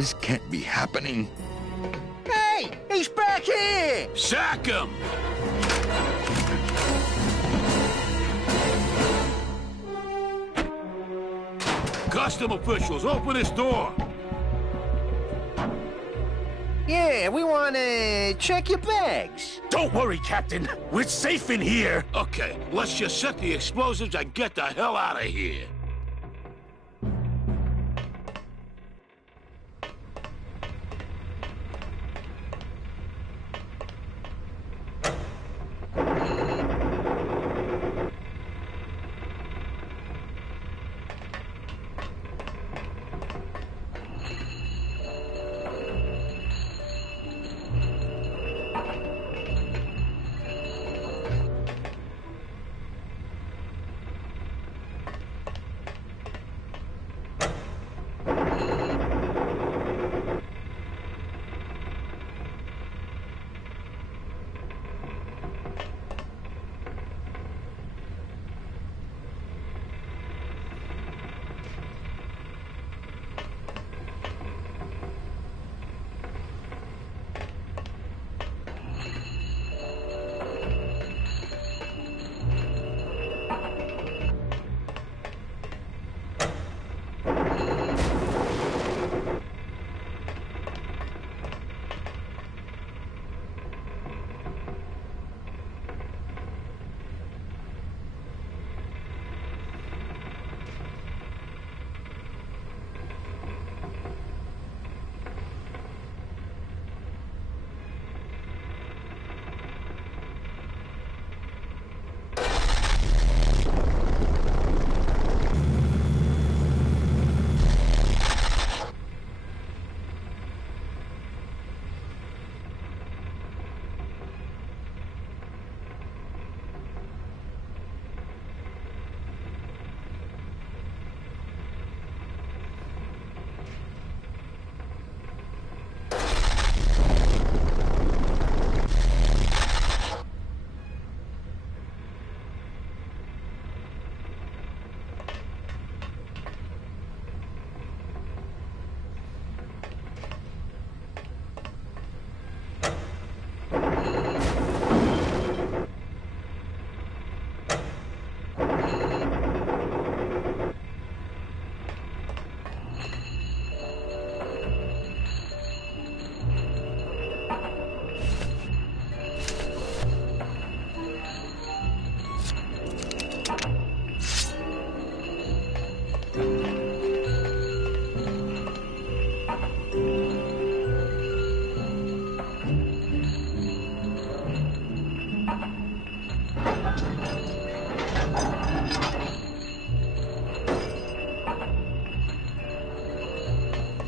This can't be happening. Hey, he's back here! Sack him! Custom officials, open this door! Yeah, we want to check your bags. Don't worry, Captain. We're safe in here. Okay, let's just set the explosives and get the hell out of here.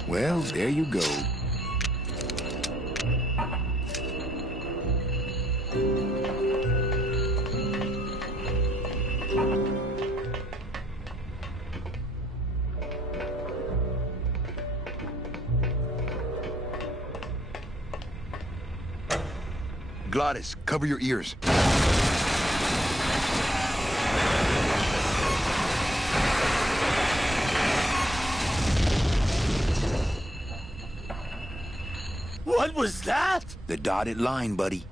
Well, there you go. Gladys, cover your ears. What was that? The dotted line, buddy.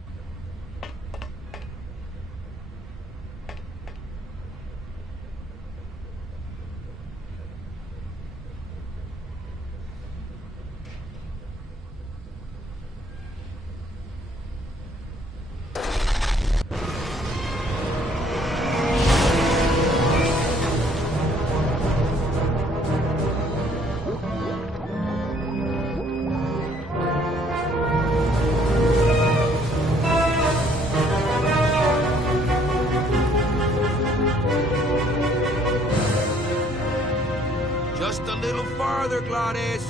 Just a little farther, Gladys.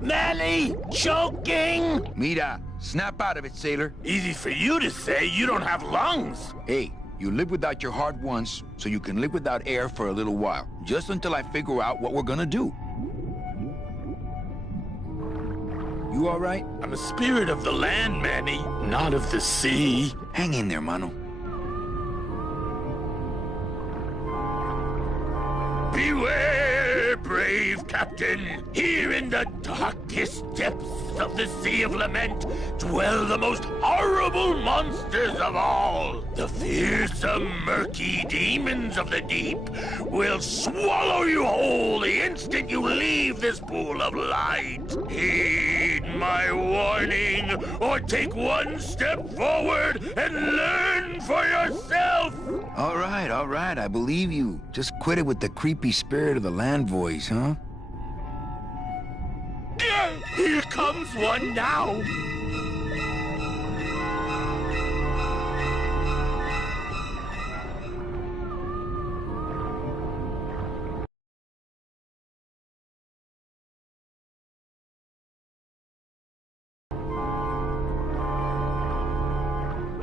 Manny, choking! Mira, snap out of it, sailor. Easy for you to say, you don't have lungs. Hey, you live without your heart once, so you can live without air for a little while. Just until I figure out what we're gonna do. You all right? I'm a spirit of the land, Manny, not of the sea. Hang in there, mano. Beware, brave captain! Here in the darkest depths of the Sea of Lament dwell the most horrible monsters of all. The fearsome, murky demons of the deep will swallow you whole the instant you leave this pool of light. Heed my warning, or take one step forward and learn for yourself! All right, I believe you. Just quit it with the creepy spirit of the land voice, huh? Here comes one now!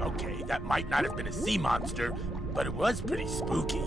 Okay, that might not have been a sea monster, but it was pretty spooky.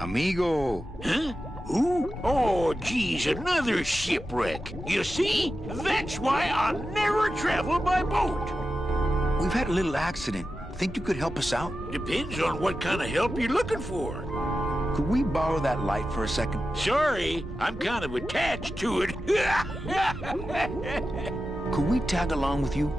Amigo! Huh? Who? Oh, geez, another shipwreck. You see? That's why I'll never travel by boat. We've had a little accident. Think you could help us out? Depends on what kind of help you're looking for. Could we borrow that light for a second? Sorry, I'm kind of attached to it. Could we tag along with you?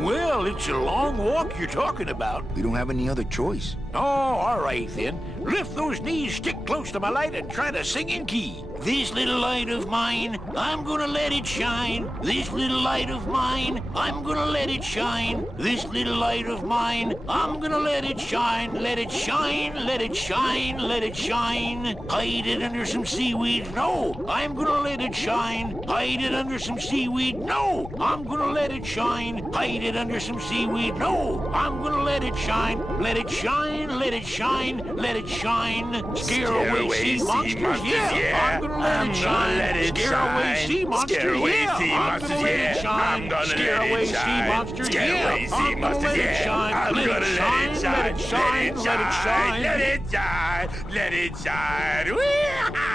Well, it's a long walk you're talking about. We don't have any other choice. Oh, all right then. Lift those knees, stick close to my light, and try to sing in key. This little light of mine, I'm gonna let it shine. This little light of mine, I'm gonna let it shine. This little light of mine, I'm gonna let it shine. Let it shine, let it shine, let it shine. Hide it under some seaweed. No, I'm gonna let it shine. Hide it under some seaweed. No, I'm gonna let it shine. Hide it under some seaweed. No, I'm gonna let it shine. Let it shine, let it shine, let it shine. Scare away sea monsters. Yeah, I'm gonna let it shine. Scare away sea monsters. Yeah, I'm gonna let it shine. Scare away sea monsters. Yeah, I'm gonna let it shine. Let it shine. Let it shine. Let it shine. Let it shine. Let it shine.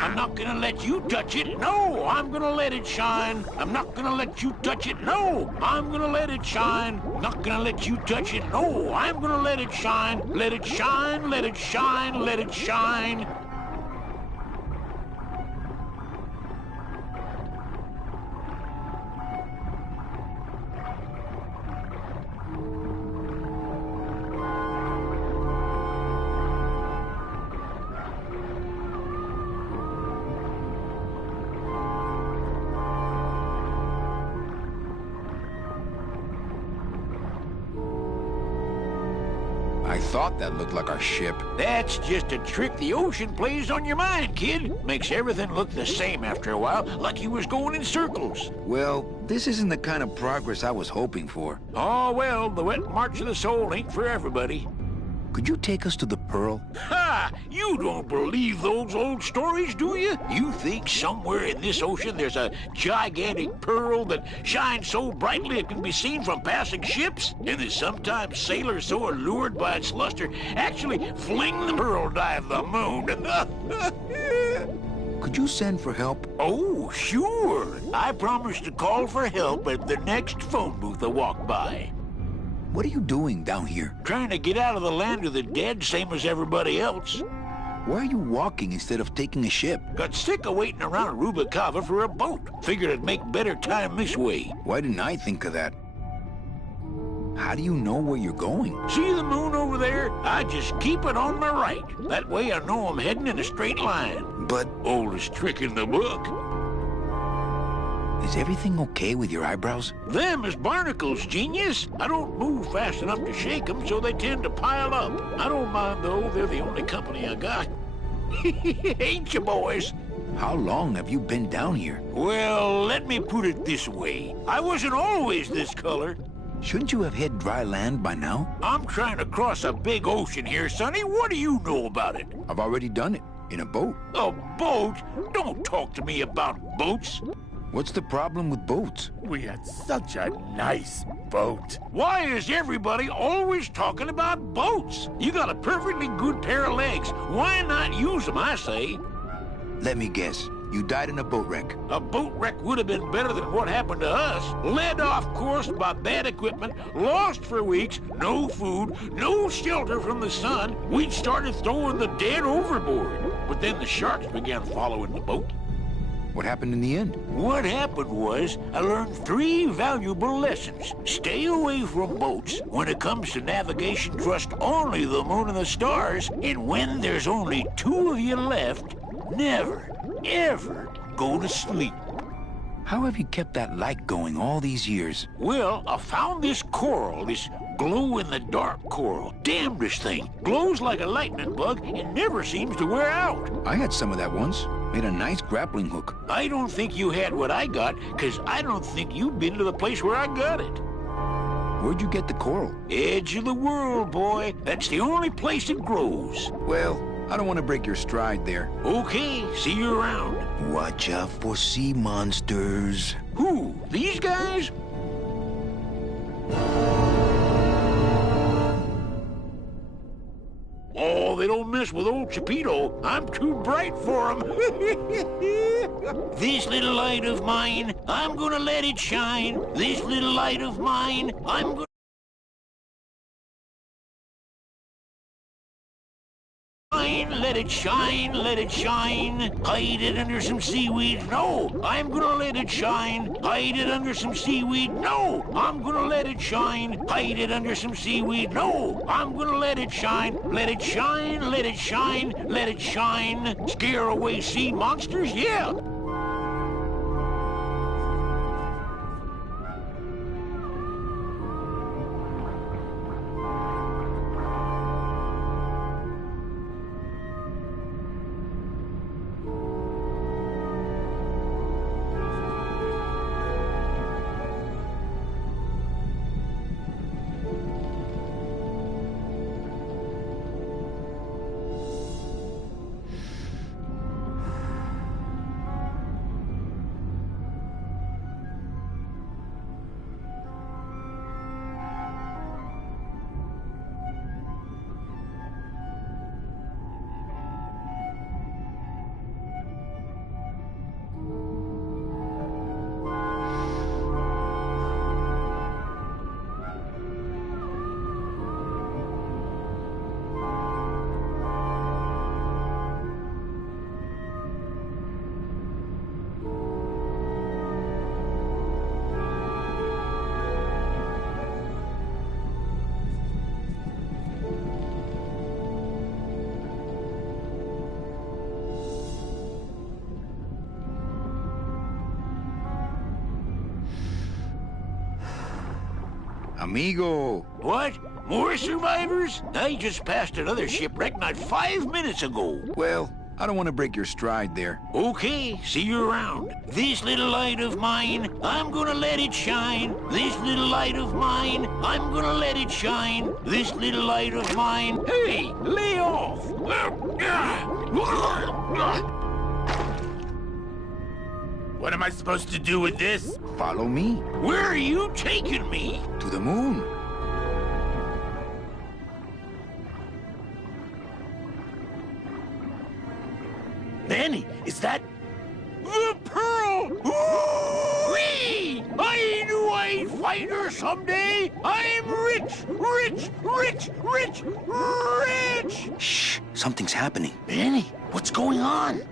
I'm not gonna let you touch it. No, I'm gonna let it shine. I'm not gonna let you touch it. No, I'm gonna let it shine. Not gonna let you touch it. No, I'm gonna let it shine. Let it shine. Let it shine. Let it shine. I thought that looked like our ship. That's just a trick the ocean plays on your mind, kid. Makes everything look the same after a while, like you was going in circles. Well, this isn't the kind of progress I was hoping for. Oh, well, the wet march of the soul ain't for everybody. Could you take us to the Pearl? Ha! You don't believe those old stories, do you? You think somewhere in this ocean there's a gigantic pearl that shines so brightly it can be seen from passing ships? And that sometimes sailors so allured by its luster actually fling the pearl dive the moon? Could you send for help? Oh, sure. I promise to call for help at the next phone booth I walk by. What are you doing down here? Trying to get out of the land of the dead, same as everybody else. Why are you walking instead of taking a ship? Got sick of waiting around Rubicava for a boat. Figured I'd make better time this way. Why didn't I think of that? How do you know where you're going? See the moon over there? I just keep it on my right. That way I know I'm heading in a straight line. But Oldest trick in the book. is everything okay with your eyebrows? Them is barnacles, genius. I don't move fast enough to shake them, so they tend to pile up. I don't mind, though. They're the only company I got. Ain't you, boys? How long have you been down here? Well, let me put it this way. I wasn't always this color. Shouldn't you have hit dry land by now? I'm trying to cross a big ocean here, Sonny. What do you know about it? I've already done it. In a boat. A boat? Don't talk to me about boats. What's the problem with boats? We had such a nice boat. Why is everybody always talking about boats? You got a perfectly good pair of legs. Why not use them, I say? Let me guess. You died in a boat wreck. A boat wreck would have been better than what happened to us. Led off course by bad equipment, lost for weeks, no food, no shelter from the sun. We'd started throwing the dead overboard. But then the sharks began following the boat. What happened in the end? What happened was, I learned 3 valuable lessons. Stay away from boats. When it comes to navigation, trust only the moon and the stars. And when there's only 2 of you left, never, ever go to sleep. How have you kept that light going all these years? Well, I found this coral, this glow-in-the-dark coral. Damnedest thing. Glows like a lightning bug and never seems to wear out. I had some of that once. Made a nice grappling hook. I don't think you had what I got, because I don't think you've been to the place where I got it. Where'd you get the coral? Edge of the world, boy. That's the only place it grows. Well, I don't want to break your stride there. Okay, see you around. Watch out for sea monsters. Who? These guys? Oh, they don't mess with old Chipito. I'm too bright for them. This little light of mine, I'm gonna let it shine. This little light of mine, I'm gonna... shine, let it shine, let it shine. Hide it under some seaweed. No, I'm gonna let it shine. Hide it under some seaweed. No, I'm gonna let it shine. Hide it under some seaweed. No, I'm gonna let it shine. Let it shine, let it shine, let it shine. Scare away sea monsters? Yeah. Amigo! What? More survivors? I just passed another shipwreck not 5 minutes ago. Well, I don't want to break your stride there. Okay, see you around. This little light of mine, I'm gonna let it shine. This little light of mine, I'm gonna let it shine. This little light of mine. Hey, lay off! What am I supposed to do with this? Follow me. Where are you taking me? To the moon. Manny, is that... the pearl! Whee! I knew I'd find her someday! I'm rich, rich, rich, rich, rich! Shh, something's happening. Manny, what's going on?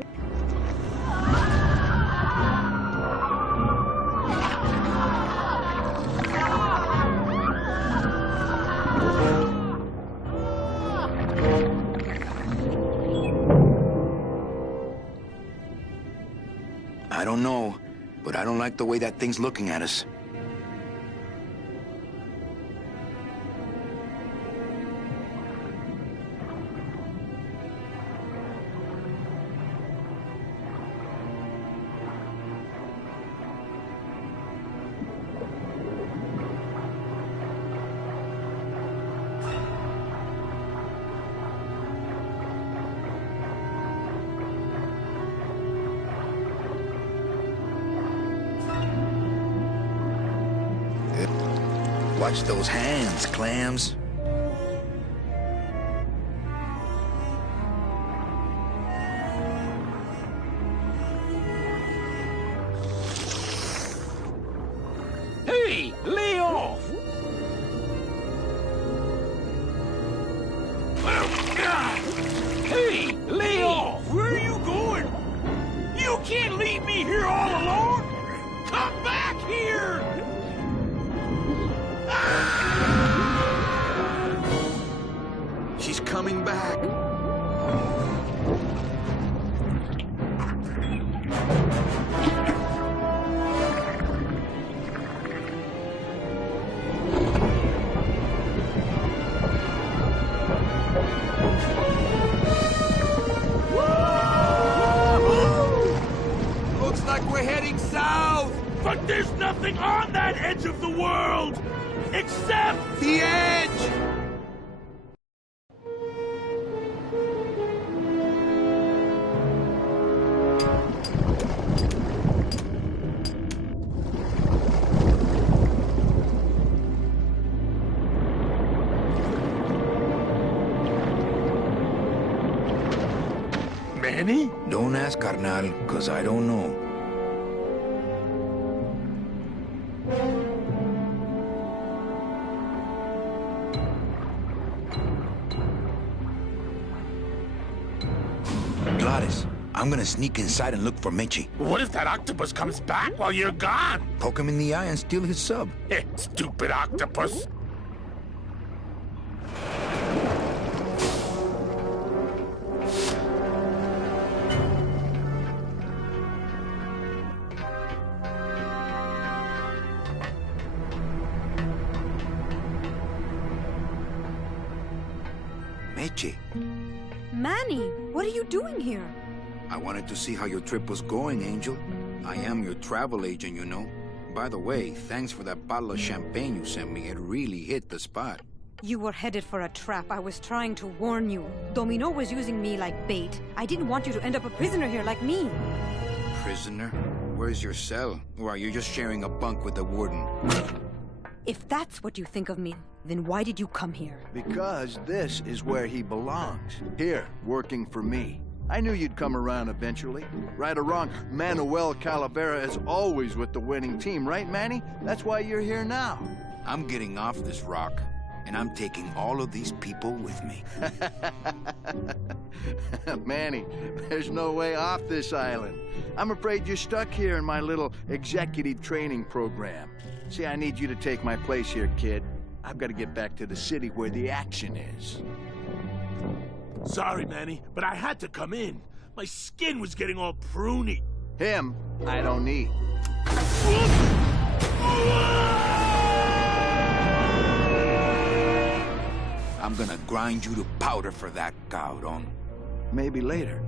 I don't know, but I don't like the way that thing's looking at us. Watch those hands, clams. Hey, lay off! Hey, lay off! Where are you going? You can't leave me here all alone! Come back here! She's coming back. Looks like we're heading south. But there's nothing on that edge of the world! Except... The edge! Manny? Don't ask, carnal, because I don't know. Hades. I'm gonna sneak inside and look for Meche. What if that octopus comes back while you're gone? Poke him in the eye and steal his sub. Stupid octopus. Meche, Manny, what are you doing here? I wanted to see how your trip was going, Angel. I am your travel agent, you know. By the way, thanks for that bottle of champagne you sent me. It really hit the spot. You were headed for a trap. I was trying to warn you. Domino was using me like bait. I didn't want you to end up a prisoner here like me. Prisoner? Where's your cell? Or are you just sharing a bunk with the warden? If that's what you think of me, then why did you come here? Because this is where he belongs. Here, working for me. I knew you'd come around eventually. Right or wrong, Manuel Calavera is always with the winning team, right, Manny? That's why you're here now. I'm getting off this rock, and I'm taking all of these people with me. Manny, there's no way off this island. I'm afraid you're stuck here in my little executive training program. See, I need you to take my place here, kid. I've got to get back to the city where the action is. Sorry, Manny, but I had to come in. My skin was getting all pruny. Him, I don't need. I'm gonna grind you to powder for that, cabrón. Maybe later.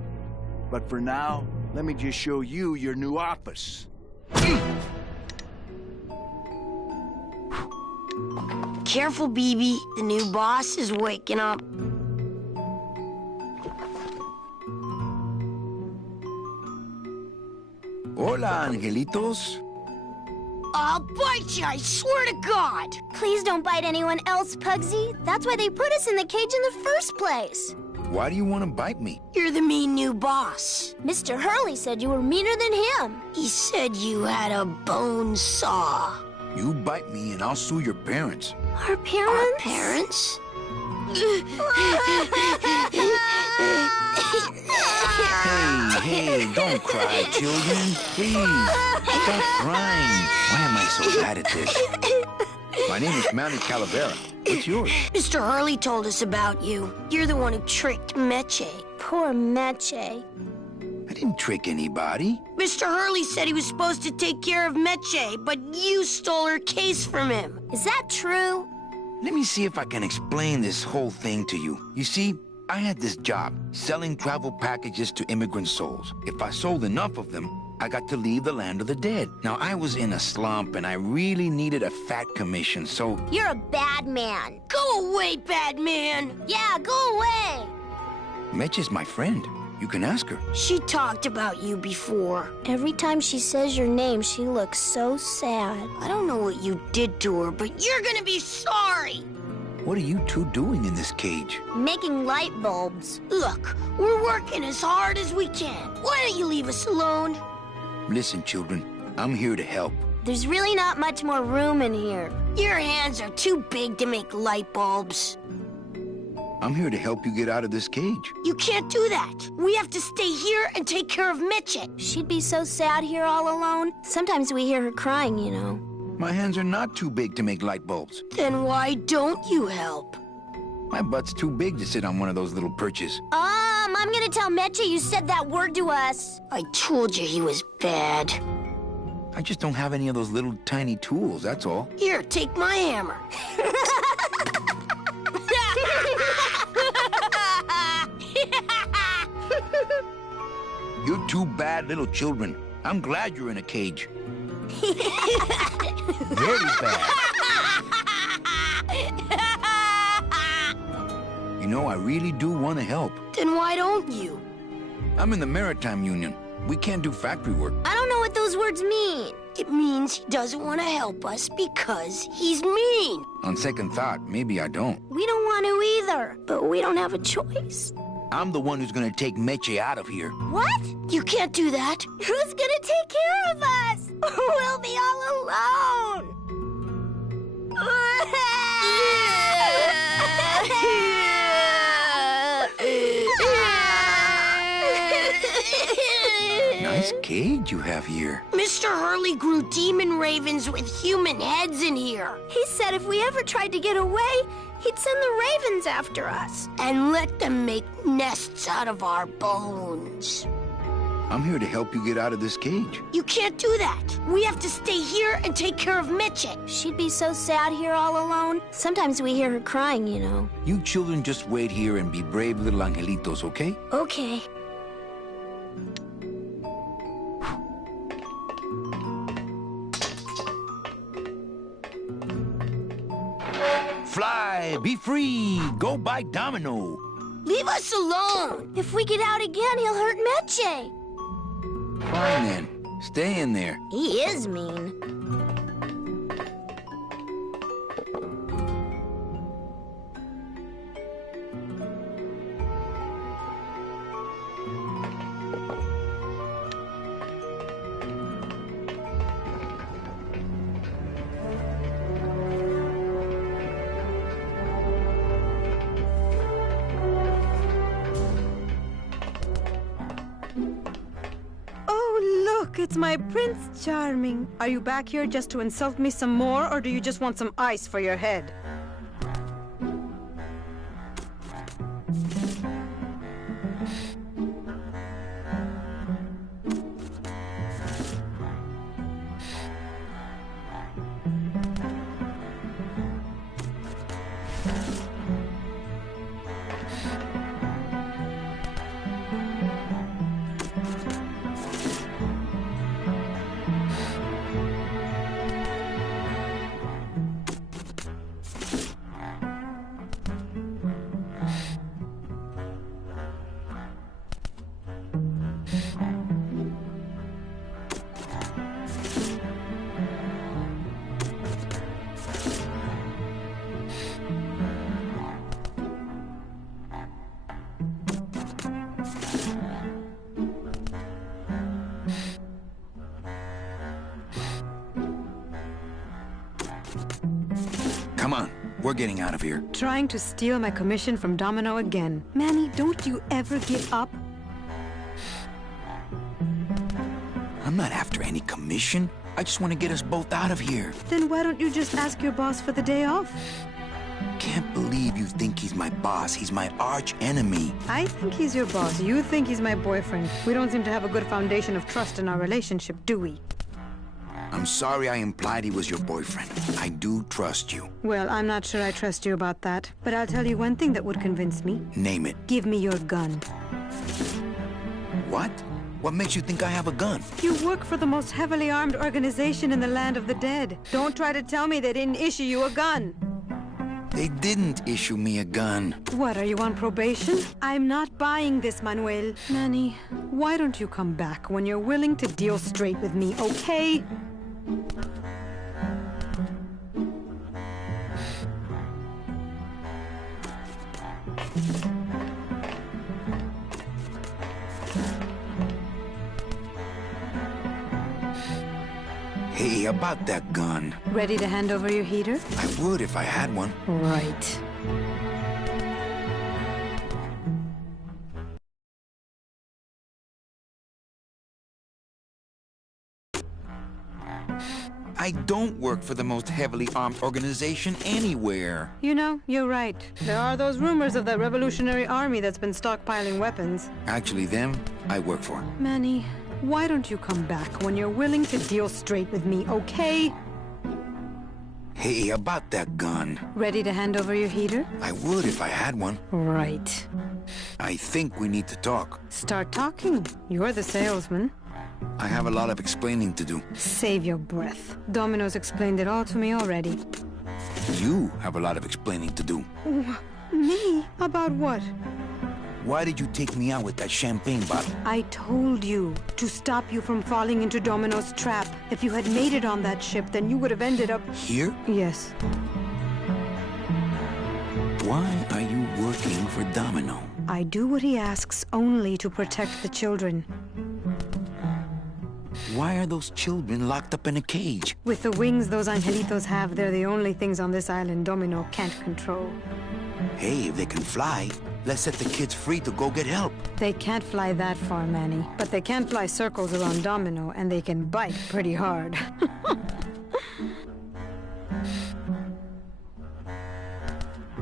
But for now, let me just show you your new office. Careful, BB. The new boss is waking up. Hola, angelitos. I'll bite you, I swear to God! Please don't bite anyone else, Pugsy. That's why they put us in the cage in the first place. Why do you want to bite me? You're the mean new boss. Mr. Hurley said you were meaner than him. He said you had a bone saw. You bite me and I'll sue your parents. Our parents? Our parents? Hey, don't cry, children. Please, stop crying. Why am I so bad at this? My name is Manny Calavera. What's yours? Mr. Hurley told us about you. You're the one who tricked Meche. Poor Meche. I didn't trick anybody. Mr. Hurley said he was supposed to take care of Meche, but you stole her case from him. Is that true? Let me see if I can explain this whole thing to you. You see, I had this job, selling travel packages to immigrant souls. If I sold enough of them, I got to leave the land of the dead. Now, I was in a slump, and I really needed a fat commission, so... You're a bad man. Go away, bad man! Yeah, go away! Meche's my friend. You can ask her. She talked about you before. Every time she says your name, she looks so sad. I don't know what you did to her, but you're gonna be sorry! What are you two doing in this cage? Making light bulbs. Look, we're working as hard as we can. Why don't you leave us alone? Listen, children, I'm here to help. There's really not much more room in here. Your hands are too big to make light bulbs. I'm here to help you get out of this cage. You can't do that. We have to stay here and take care of Meche. She'd be so sad here all alone. Sometimes we hear her crying, you know. My hands are not too big to make light bulbs. Then why don't you help? My butt's too big to sit on one of those little perches. I'm gonna tell Meche you said that word to us. I told you he was bad. I just don't have any of those little tiny tools, that's all. Here, take my hammer. You're two bad little children. I'm glad you're in a cage. Very bad. You know, I really do want to help. Then why don't you? I'm in the Maritime Union. We can't do factory work. I don't know what those words mean. It means he doesn't want to help us because he's mean. On second thought, maybe I don't. We don't want to either, but we don't have a choice. I'm the one who's gonna take Meche out of here. What? You can't do that. Who's gonna take care of us? We'll be all alone. nice cage you have here. Mr. Hurley grew demon ravens with human heads in here. He said if we ever tried to get away, he'd send the ravens after us. And let them make nests out of our bones. I'm here to help you get out of this cage. You can't do that. We have to stay here and take care of Mitchie. She'd be so sad here all alone. Sometimes we hear her crying, you know. You children just wait here and be brave little angelitos, okay? Okay. Fly, be free, go buy Domino. Leave us alone. If we get out again, he'll hurt Meche. Fine then, stay in there. He is mean. It's my Prince Charming. Are you back here just to insult me some more, or do you just want some ice for your head? Come on, we're getting out of here. Trying to steal my commission from Domino again. Manny, don't you ever give up? I'm not after any commission. I just want to get us both out of here. Then why don't you just ask your boss for the day off? Can't believe you think he's my boss. He's my arch enemy. I think he's your boss. You think he's my boyfriend. We don't seem to have a good foundation of trust in our relationship, do we? I'm sorry I implied he was your boyfriend. I do trust you. Well, I'm not sure I trust you about that. But I'll tell you one thing that would convince me. Name it. Give me your gun. What? What makes you think I have a gun? You work for the most heavily armed organization in the land of the dead. Don't try to tell me they didn't issue you a gun. They didn't issue me a gun. What, are you on probation? I'm not buying this, Manuel. Manny, why don't you come back when you're willing to deal straight with me, okay? Hey, about that gun. Ready to hand over your heater? I would if I had one. Right. I don't work for the most heavily armed organization anywhere. You know, you're right. There are those rumors of that revolutionary army that's been stockpiling weapons. Actually, them, I work for. Manny, why don't you come back when you're willing to deal straight with me, okay? Hey, about that gun. Ready to hand over your heater? I would if I had one. Right. I think we need to talk. Start talking. You're the salesman. I have a lot of explaining to do. Save your breath. Domino's explained it all to me already. You have a lot of explaining to do. Me? About what? Why did you take me out with that champagne bottle? I told you to stop you from falling into Domino's trap. If you had made it on that ship, then you would have ended up... Here? Yes. Why are you working for Domino? I do what he asks only to protect the children. Why are those children locked up in a cage? With the wings those angelitos have, they're the only things on this island Domino can't control. Hey, if they can fly, Let's set the kids free to go get help. They can't fly that far, Manny. But they can fly circles around Domino, and they can bite pretty hard.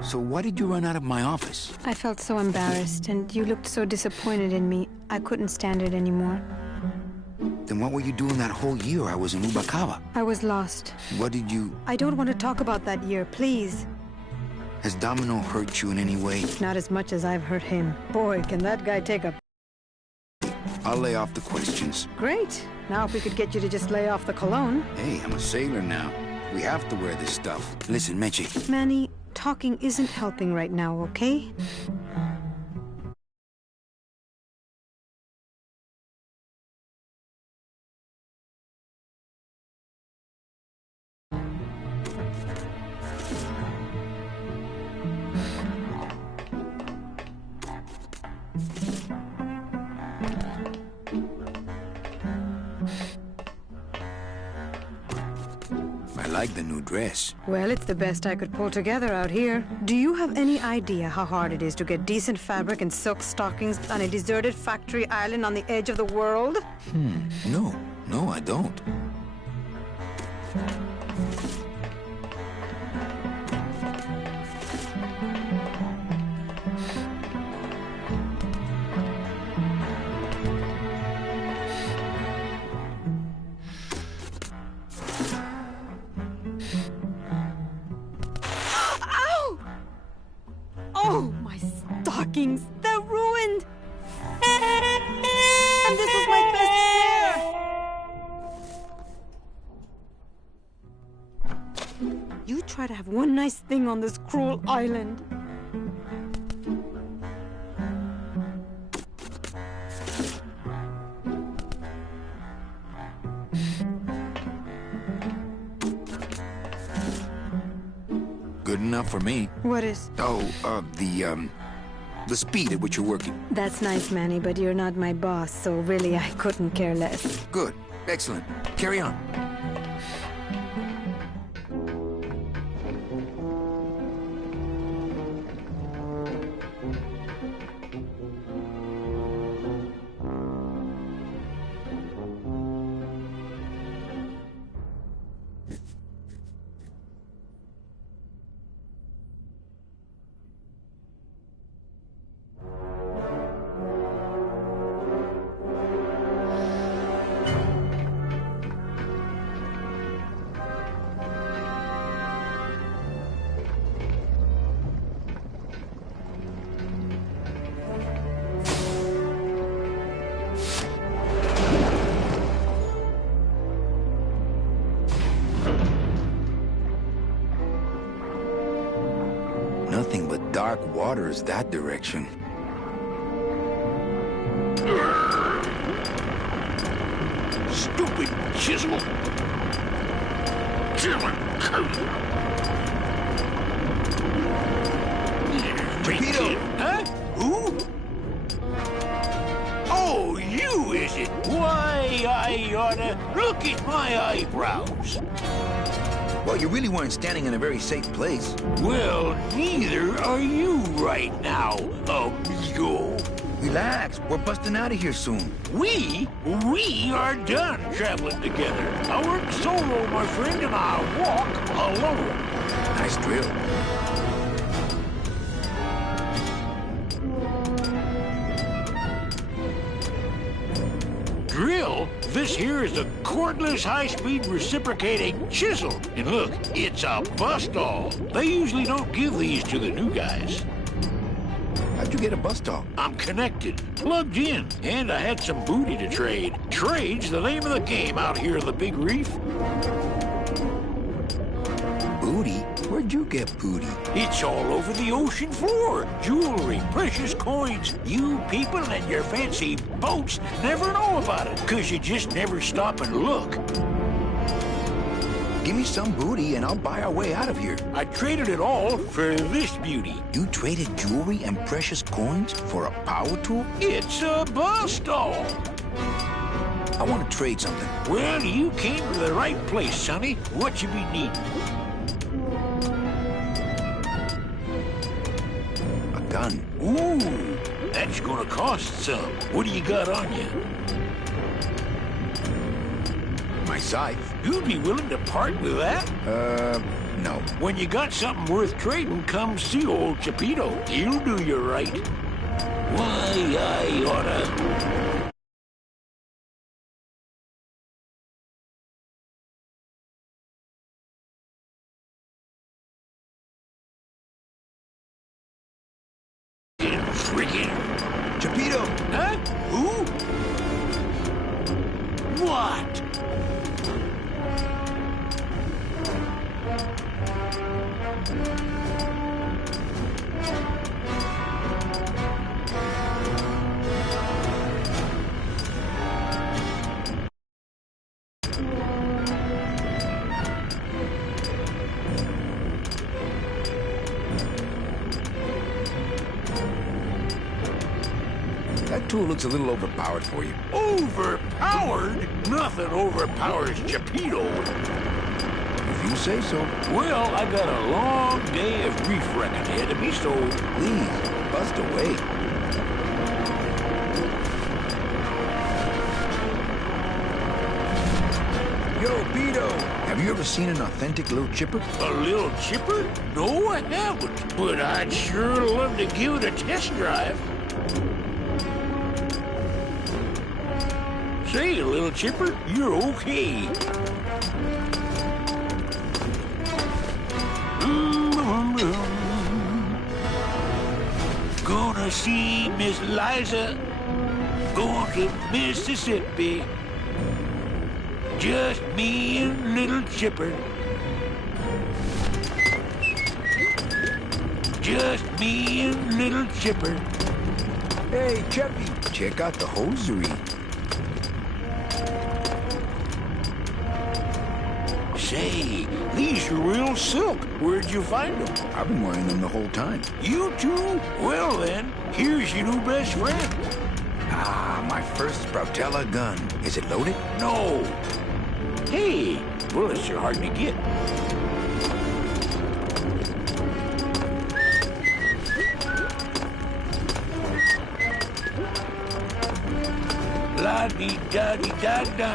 So why did you run out of my office? I felt so embarrassed, and you looked so disappointed in me. I couldn't stand it anymore. Then what were you doing that whole year I was in Ubakawa? I was lost. What did you... I don't want to talk about that year, please. Has Domino hurt you in any way? Not as much as I've hurt him. Boy, can that guy take a... I'll lay off the questions. Great. Now if we could get you to just lay off the cologne. Hey, I'm a sailor now. We have to wear this stuff. Listen, Meche. Manny, talking isn't helping right now, okay? I like the new dress. Well, it's the best I could pull together out here. Do you have any idea how hard it is to get decent fabric and silk stockings on a deserted factory island on the edge of the world? No, I don't. Oh, my stockings! They're ruined! And this was my best pair! You try to have one nice thing on this cruel island. Good enough for me. What is? Oh, the speed at which you're working. That's nice, Manny, but you're not my boss, so really I couldn't care less. Good. Excellent. Carry on. Nothing but dark waters that direction. Stupid chisel! Torpedo! Huh? Who? Oh, you, is it? Why, I oughta... Look at my eyebrows. Well, you really weren't standing in a very safe place. Well, neither are you right now, amigo. Relax. We're busting out of here soon. We are done traveling together. I work solo, my friend, and I walk alone. Nice drill. Drill? This here is a cordless, high-speed reciprocating chisel. And look, it's a bust-all. They usually don't give these to the new guys. How'd you get a bus stop? I'm connected, plugged in, and I had some booty to trade. Trade's the name of the game out here in the Big Reef. Booty? Where'd you get booty? It's all over the ocean floor. Jewelry, precious coins. You people and your fancy boats never know about it, 'cause you just never stop and look. Give me some booty and I'll buy our way out of here. I traded it all for this beauty. You traded jewelry and precious coins for a power tool? It's a bust-all. I want to trade something. Well, you came to the right place, sonny. What you be needing? A gun. Ooh, that's gonna cost some. What do you got on you? My scythe? You'd be willing to part with that? No. When you got something worth trading, come see old Chapito. He'll do you right. Why, I oughta... Freaking... Chapito! Huh? Who? What? That tool looks a little overpowered for you. Overpowered? Nothing overpowers Chapito. If you say so. Well, I got a long day of reef wrecking ahead of me, so... Please, bust away. Yo, Beto! Have you ever seen an authentic little chipper? A little chipper? No, I haven't. But I'd sure love to give it a test drive. Say, little chipper, you're okay. Gonna see Miss Liza. Going to Mississippi. Just me and little chipper. Just me and little chipper. Hey, Cheppy, check out the hosiery. Say, these are real silk. Where'd you find them? I've been wearing them the whole time. You too? Well then, here's your new best friend. Ah, my first Sproutella gun. Is it loaded? No. Hey, bullets are hard to get. La-dee-da-dee-da-da.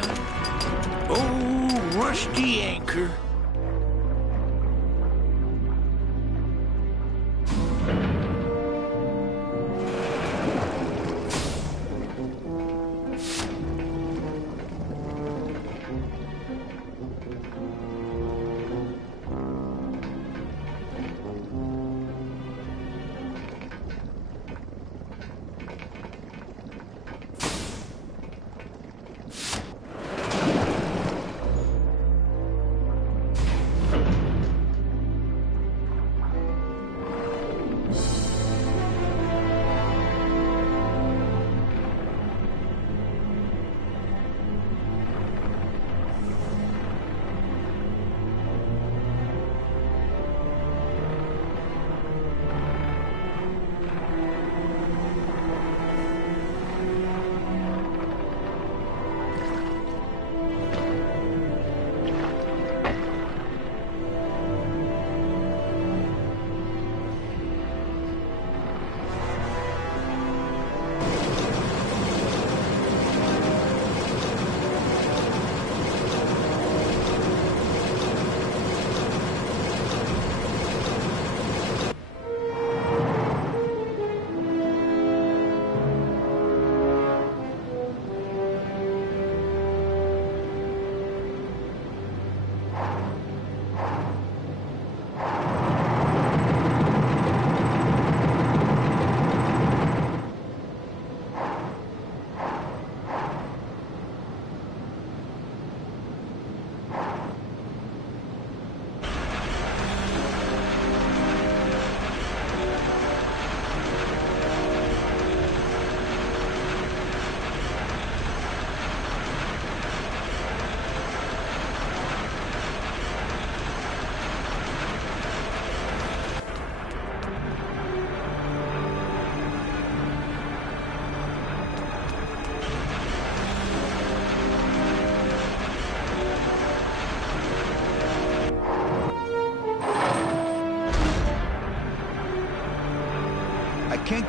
Oh, rusty anchor.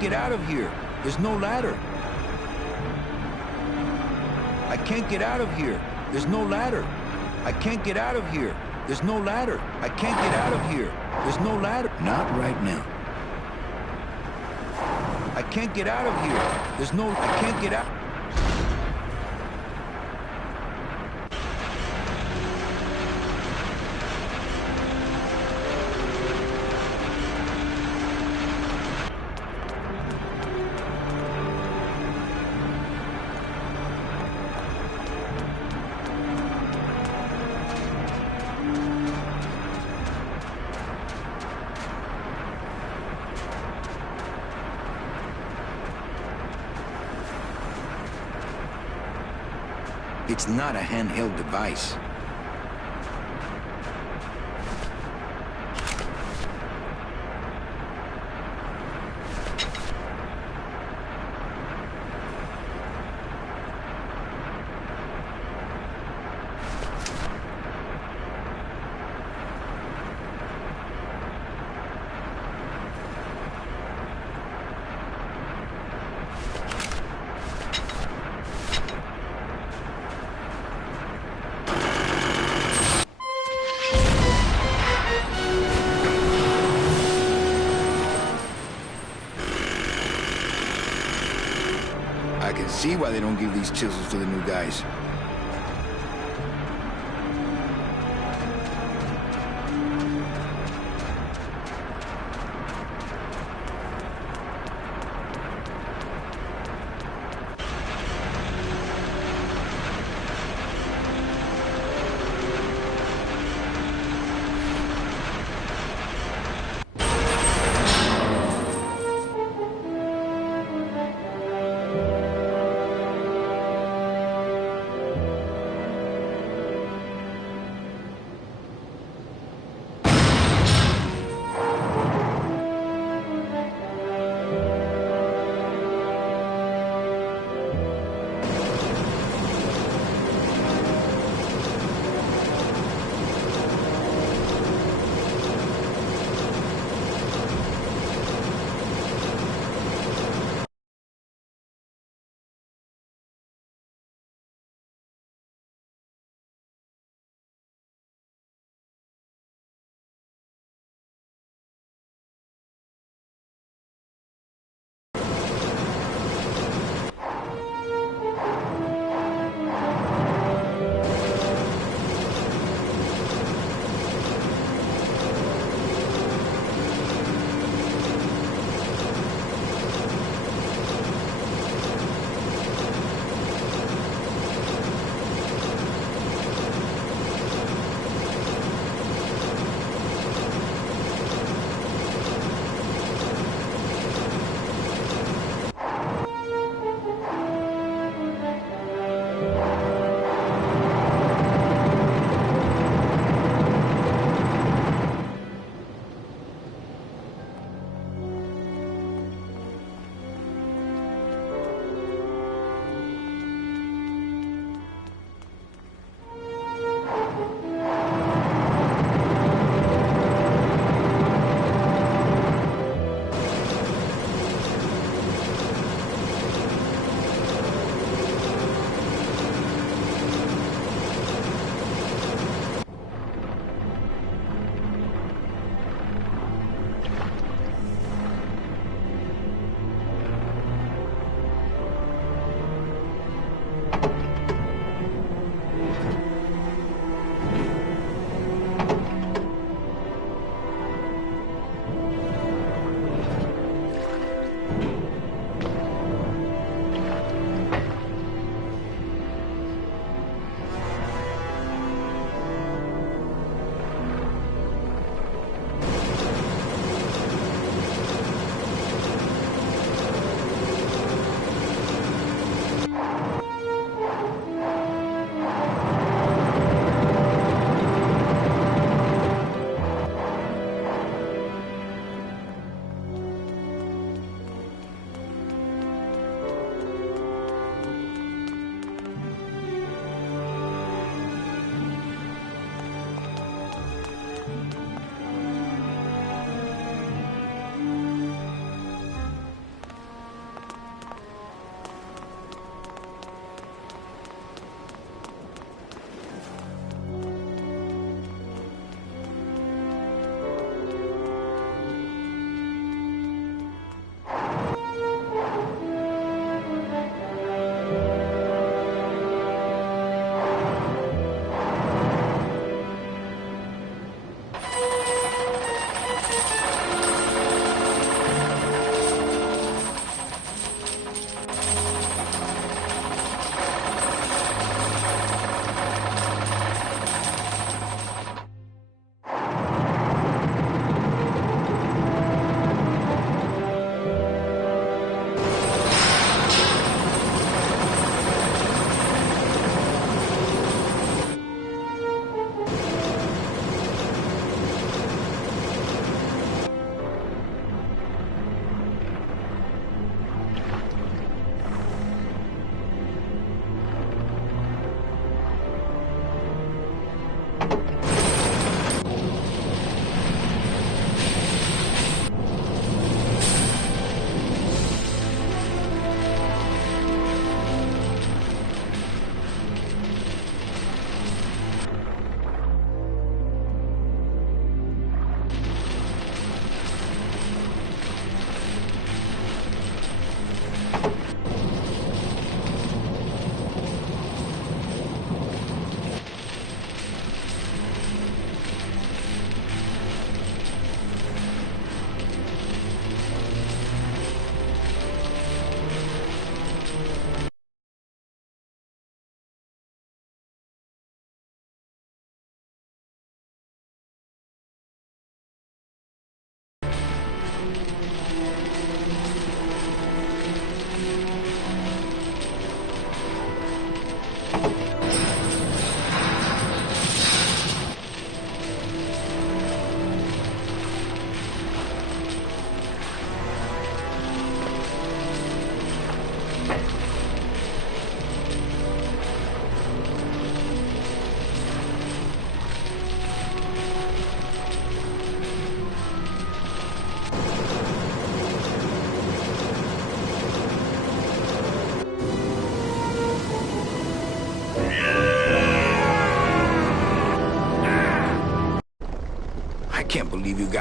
get out of here. There's no ladder. I can't get out of here. There's no ladder. I can't get out of here. There's no ladder. I can't get out of here. There's no ladder. Not right now. I can't get out of here. There's no... I can't get out. It's not a handheld device. I can see why they don't give these chisels to the new guys.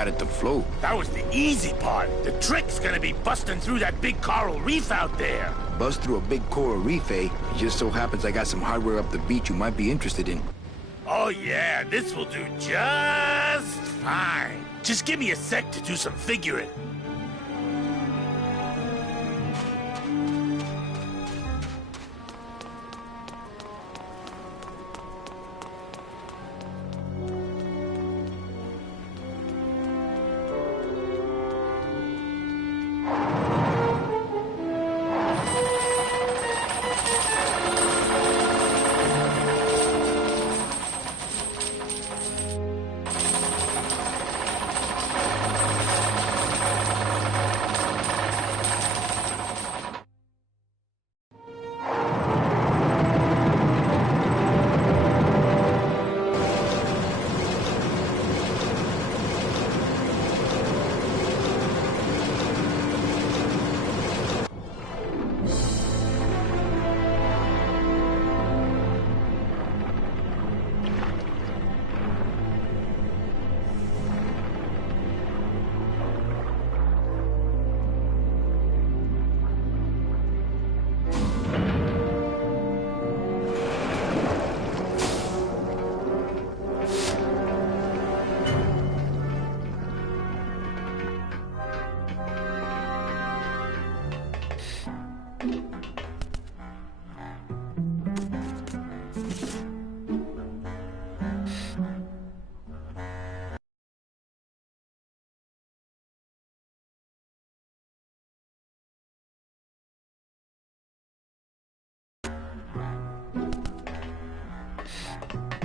got it to float. That was the easy part. The trick's gonna be busting through that big coral reef out there. Buzz through a big coral reef, eh? It just so happens I got some hardware up the beach you might be interested in. Oh yeah, this will do just fine. Just give me a sec to do some figuring.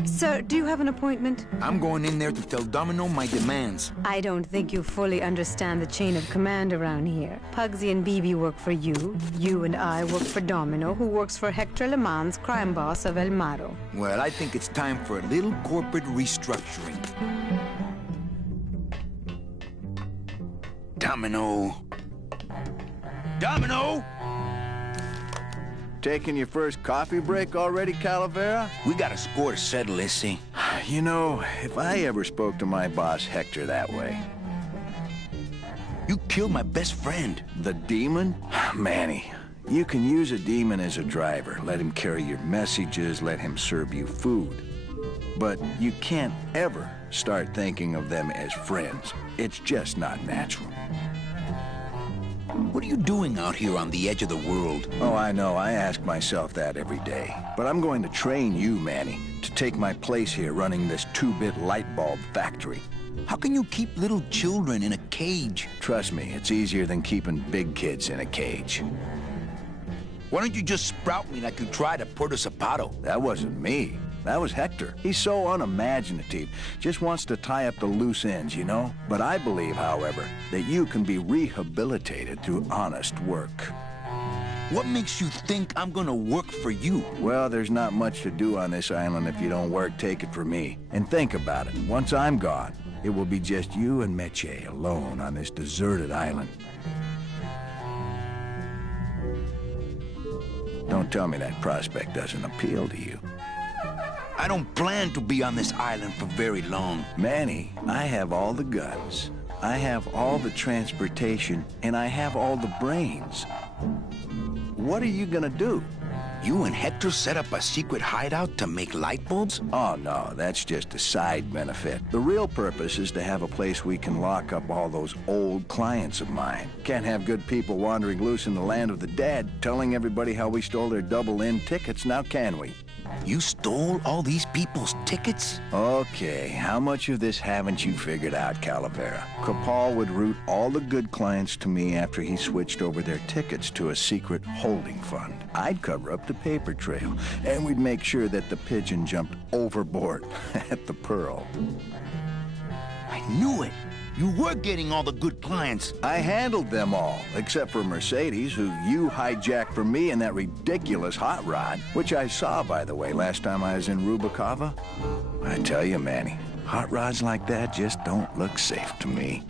Sir, do you have an appointment? I'm going in there to tell Domino my demands. I don't think you fully understand the chain of command around here. Pugsy and BB work for you. You and I work for Domino, who works for Hector Le Mans, crime boss of El Maro. Well, I think it's time for a little corporate restructuring. Domino. Domino! Taking your first coffee break already, Calavera? We got a score to settle, Issy. You know, if I ever spoke to my boss Hector that way... You killed my best friend. The demon? Manny, you can use a demon as a driver. Let him carry your messages, let him serve you food. But you can't ever start thinking of them as friends. It's just not natural. What are you doing out here on the edge of the world? Oh, I know. I ask myself that every day. But I'm going to train you, Manny, to take my place here running this 2-bit light bulb factory. How can you keep little children in a cage? Trust me, it's easier than keeping big kids in a cage. Why don't you just sprout me like you tried at Puerto Zapato? That wasn't me. That was Hector. He's so unimaginative. Just wants to tie up the loose ends, you know? But I believe, however, that you can be rehabilitated through honest work. What makes you think I'm gonna work for you? Well, there's not much to do on this island if you don't work, take it from me. And think about it. Once I'm gone, it will be just you and Meche alone on this deserted island. Don't tell me that prospect doesn't appeal to you. I don't plan to be on this island for very long. Manny, I have all the guns. I have all the transportation, and I have all the brains. What are you gonna do? You and Hector set up a secret hideout to make light bulbs? Oh, no, that's just a side benefit. The real purpose is to have a place we can lock up all those old clients of mine. Can't have good people wandering loose in the land of the dead, telling everybody how we stole their double-in tickets, now can we? You stole all these people's tickets? Okay, how much of this haven't you figured out, Calavera? Capal would route all the good clients to me after he switched over their tickets to a secret holding fund. I'd cover up the paper trail, and we'd make sure that the pigeon jumped overboard at the Pearl. I knew it! You were getting all the good clients. I handled them all, except for Mercedes, who you hijacked from me in that ridiculous hot rod, which I saw, by the way, last time I was in Rubacava. I tell you, Manny, hot rods like that just don't look safe to me.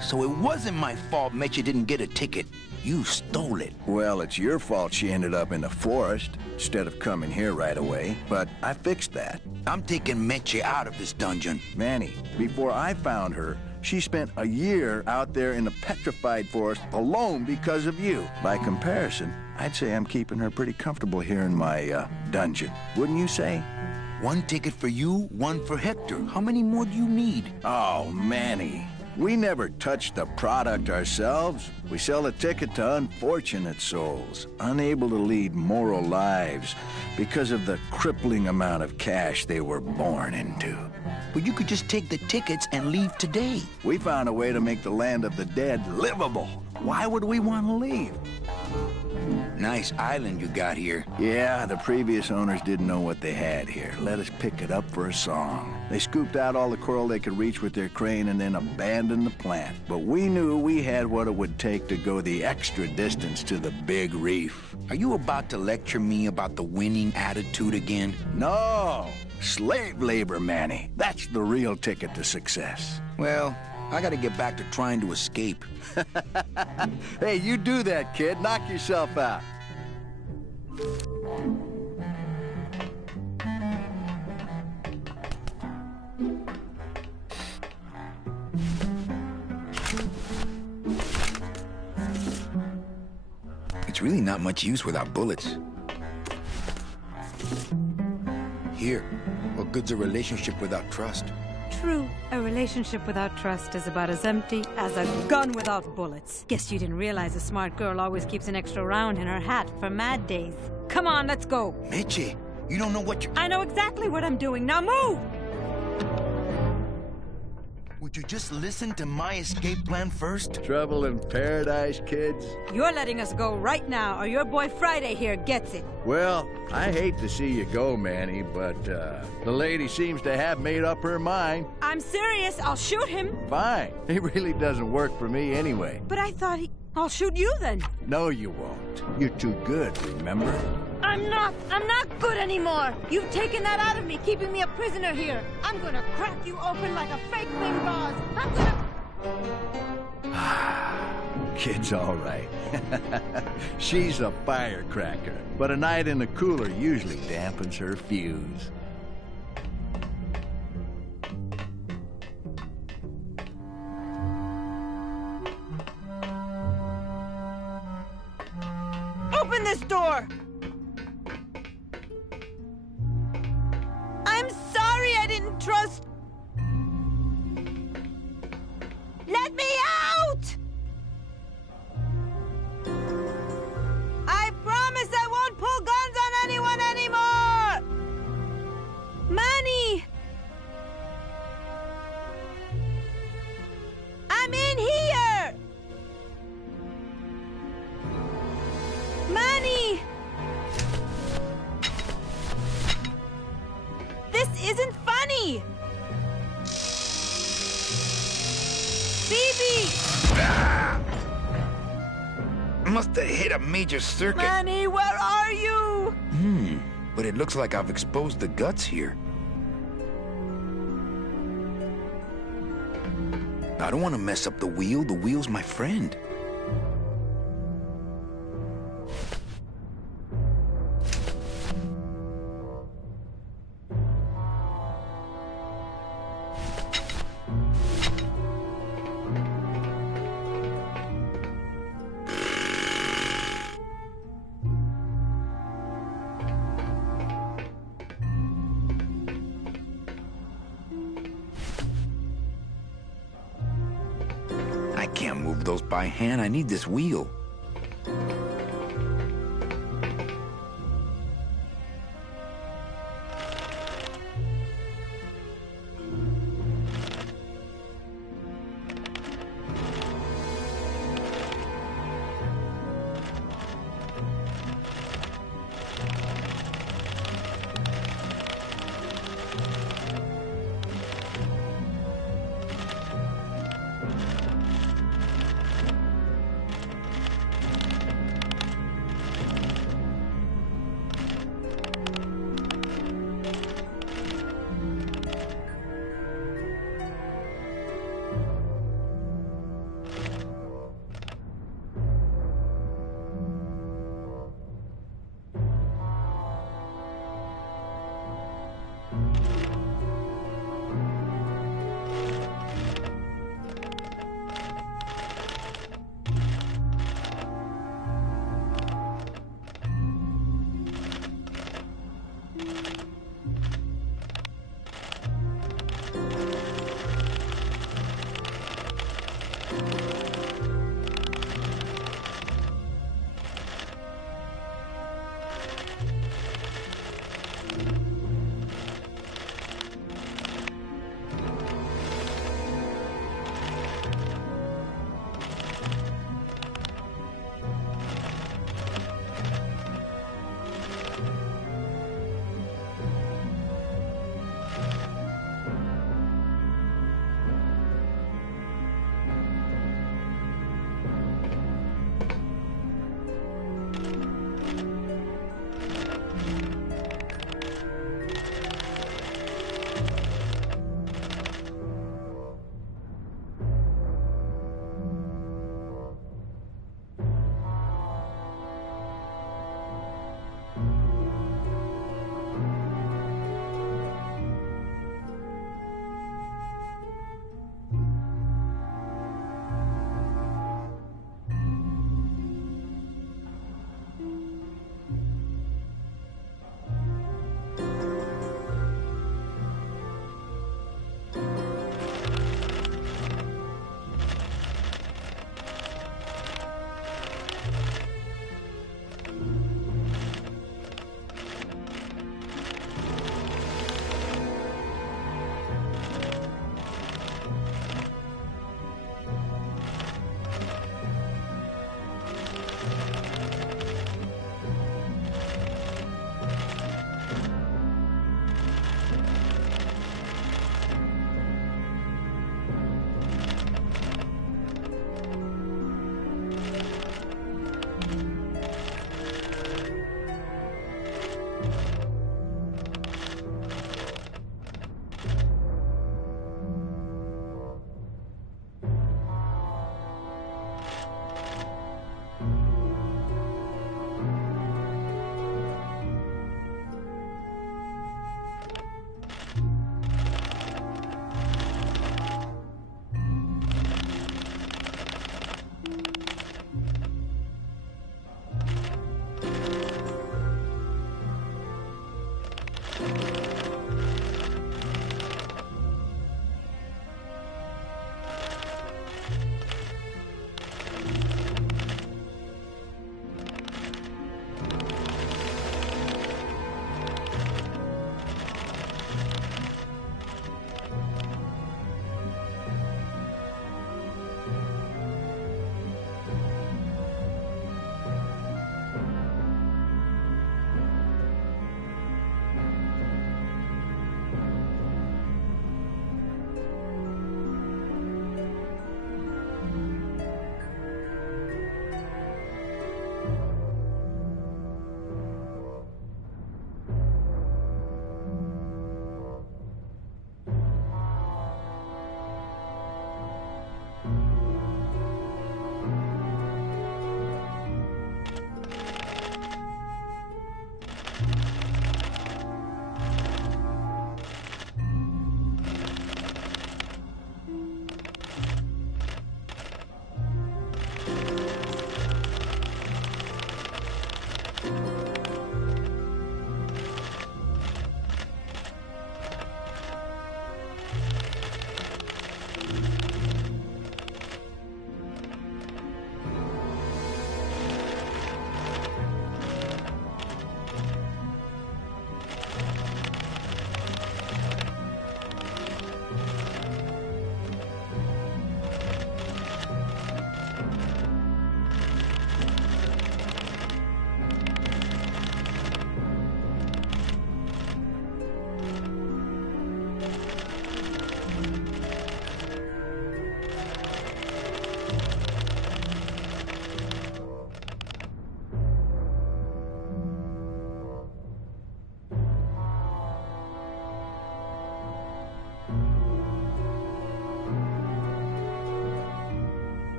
So it wasn't my fault Meche didn't get a ticket. You stole it. Well, it's your fault she ended up in the forest instead of coming here right away. But I fixed that. I'm taking Meche out of this dungeon. Manny, before I found her, she spent a year out there in the petrified forest alone because of you. By comparison, I'd say I'm keeping her pretty comfortable here in my dungeon. Wouldn't you say? One ticket for you, one for Hector. How many more do you need? Oh, Manny. We never touch the product ourselves. We sell a ticket to unfortunate souls, unable to lead moral lives because of the crippling amount of cash they were born into. But you could just take the tickets and leave today. We found a way to make the land of the dead livable. Why would we want to leave? Nice island you got here. Yeah, the previous owners didn't know what they had here. Let us pick it up for a song. They scooped out all the coral they could reach with their crane and then abandoned the plant. But we knew we had what it would take to go the extra distance to the big reef. Are you about to lecture me about the winning attitude again? No! Slave labor, Manny. That's the real ticket to success. Well, I gotta get back to trying to escape. Hey, you do that, kid. Knock yourself out. It's really not much use without bullets. Here, what good's a relationship without trust? True, a relationship without trust is about as empty as a gun without bullets. Guess you didn't realize a smart girl always keeps an extra round in her hat for mad days. Come on, let's go. Meche, you don't know what you... I know exactly what I'm doing. Now move! Would you just listen to my escape plan first? Trouble in paradise, kids? You're letting us go right now, or your boy Friday here gets it. Well, I hate to see you go, Manny, but the lady seems to have made up her mind. I'm serious. I'll shoot him. Fine. It really doesn't work for me anyway. But I thought I'll shoot you then. No, you won't. You're too good, remember? I'm not good anymore. You've taken that out of me, keeping me a prisoner here. I'm gonna crack you open like a fake wing gauze. I'm gonna... Kid's all right. She's a firecracker, but a night in the cooler usually dampens her fuse. Open this door! I'm sorry I didn't trust... Let me out! I promise I won't pull guns on anyone anymore! Manny! I'm in here! Manny! This isn't funny! Phoebe! Must have hit a major circuit. Manny, where are you? But it looks like I've exposed the guts here. I don't want to mess up the wheel. The wheel's my friend. I can't move those by hand. I need this wheel.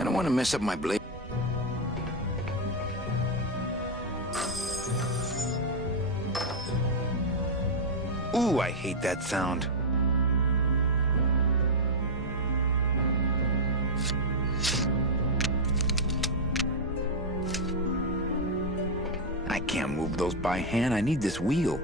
I don't want to mess up my blade. Ooh, I hate that sound. I can't move those by hand. I need this wheel.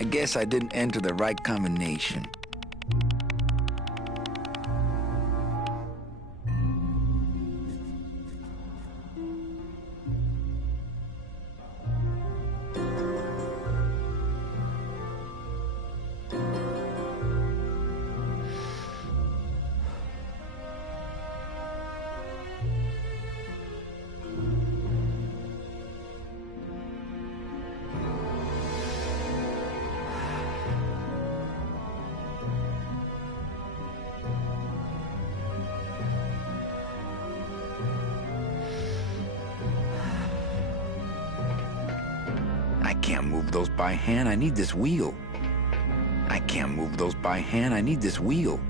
I guess I didn't enter the right combination. move those by hand, I need this wheel. I can't move those by hand, I need this wheel.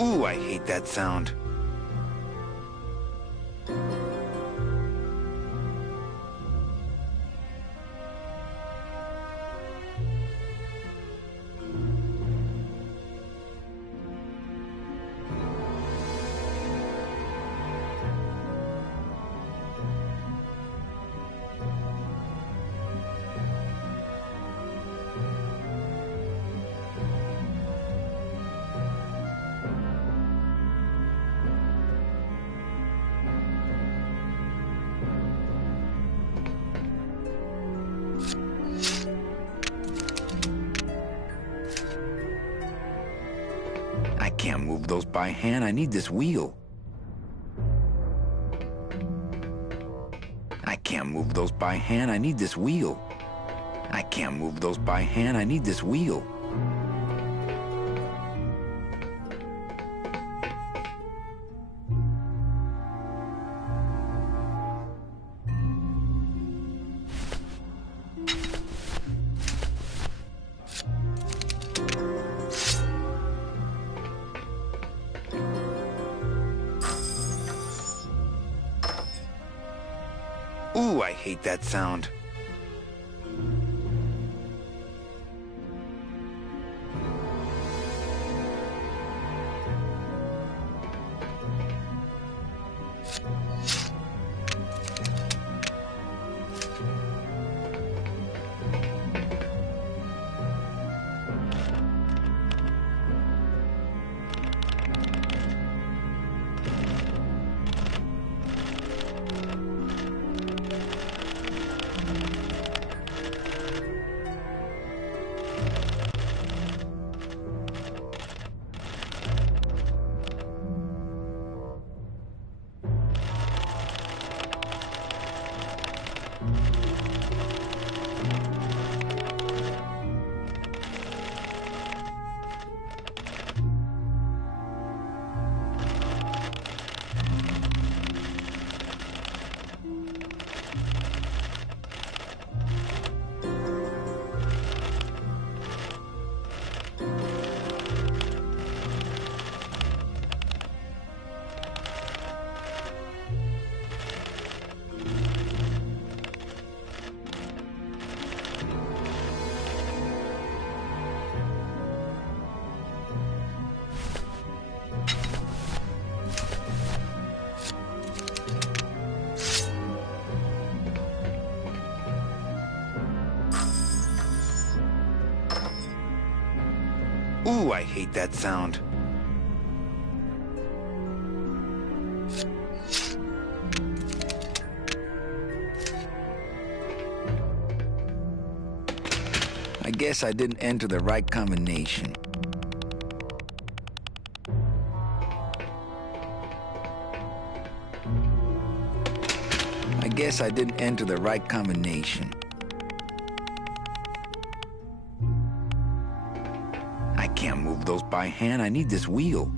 Ooh, I hate that sound. I can't move those by hand, I need this wheel. I can't move those by hand, I need this wheel. I can't move those by hand, I need this wheel. Ooh, I hate that sound. Ooh, I hate that sound. I guess I didn't enter the right combination. I guess I didn't enter the right combination. I can't move those by hand. I need this wheel.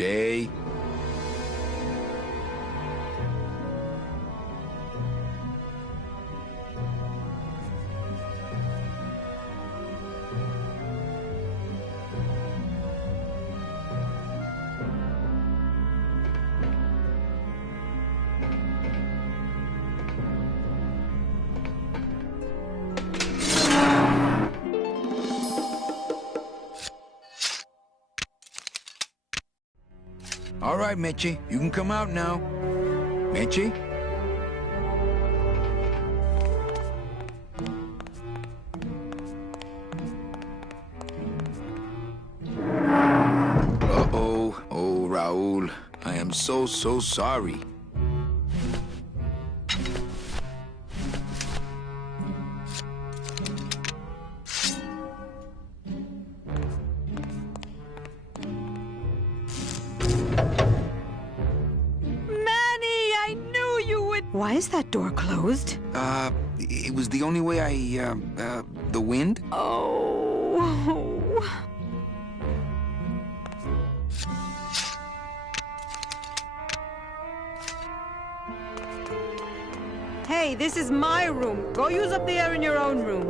Stay. All right, Mitchie, you can come out now. Mitchie? Uh-oh. Oh, Raul. I am so sorry. Why is that door closed? It was the only way the wind? Oh. Hey, this is my room. Go use up the air in your own room.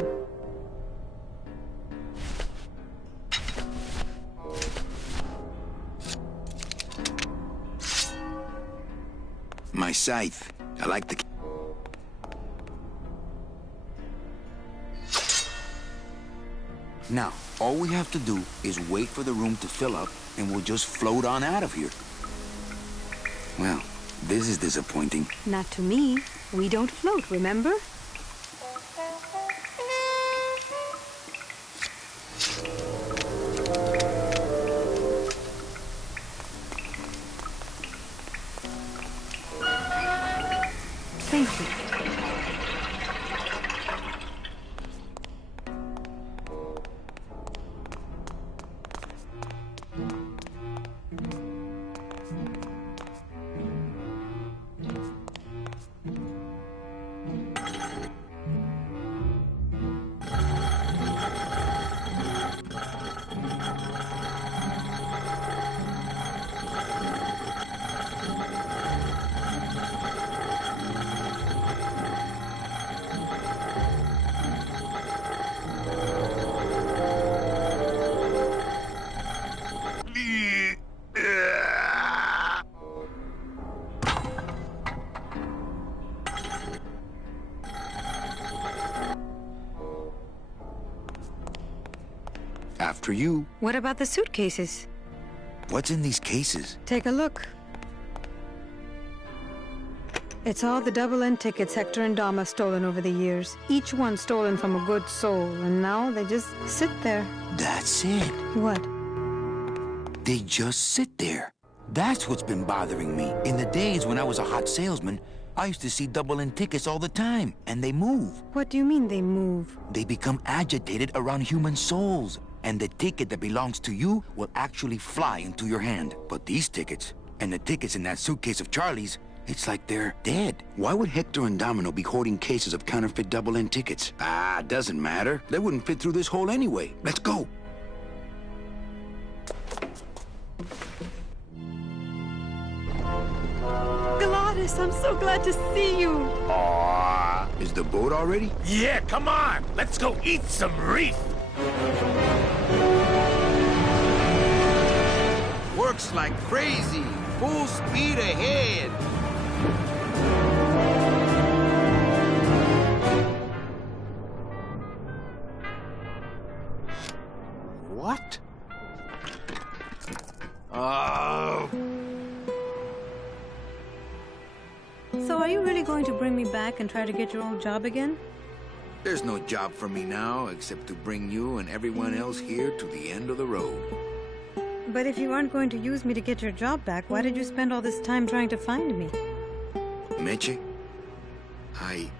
My scythe. I like the... Now, all we have to do is wait for the room to fill up, and we'll just float on out of here. Well, this is disappointing. Not to me. We don't float, remember? After you. What about the suitcases? What's in these cases? Take a look. It's all the double-end tickets Hector and Dom have stolen over the years. Each one stolen from a good soul, and now they just sit there. That's it. What? They just sit there. That's what's been bothering me. In the days when I was a hot salesman, I used to see double-end tickets all the time, and they move. What do you mean they move? They become agitated around human souls, and the ticket that belongs to you will actually fly into your hand. But these tickets, and the tickets in that suitcase of Charlie's, it's like they're dead. Why would Hector and Domino be hoarding cases of counterfeit double-end tickets? Doesn't matter. They wouldn't fit through this hole anyway. Let's go. Gladys, I'm so glad to see you. Aww. Is the boat already? Yeah, come on. Let's go eat some reef. Works like crazy. Full speed ahead. What? Oh. So are you really going to bring me back and try to get your old job again? There's no job for me now except to bring you and everyone else here to the end of the road. But if you aren't going to use me to get your job back, why did you spend all this time trying to find me? Meche, I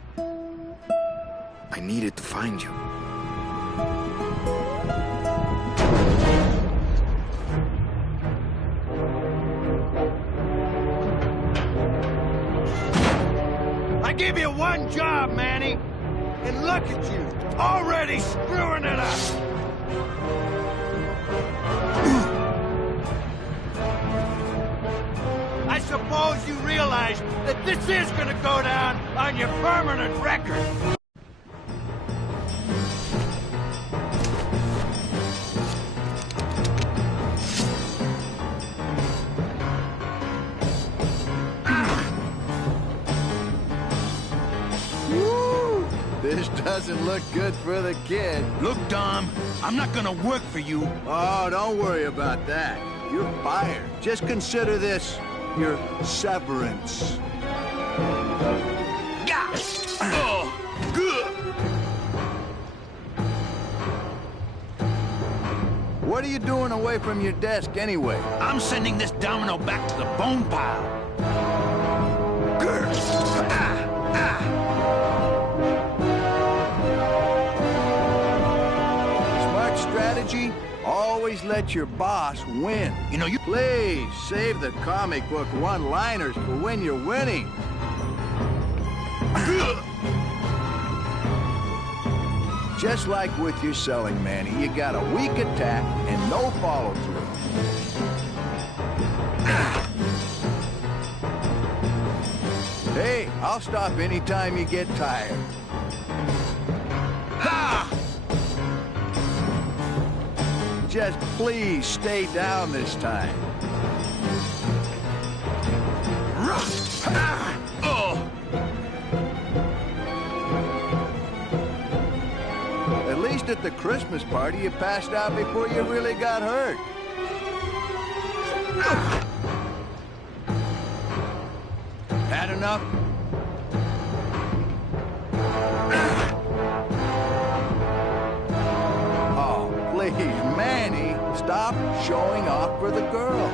needed to find you. I give you one job, Manny. And look at you, already screwing it up. I suppose you realize that this is gonna go down on your permanent record. This doesn't look good for the kid. Look, Dom, I'm not gonna work for you. Oh, don't worry about that. You're fired. Just consider this your severance. What are you doing away from your desk anyway? I'm sending this domino back to the bone pile. Smart strategy? Always let your boss win. You know, you... Please, save the comic book one-liners for when you're winning. Just like with your selling, Manny, you got a weak attack and no follow-through. Hey, I'll stop anytime you get tired. Just please stay down this time. At least at the Christmas party, you passed out before you really got hurt. Had enough? Oh, please, Manny, stop showing off for the girl.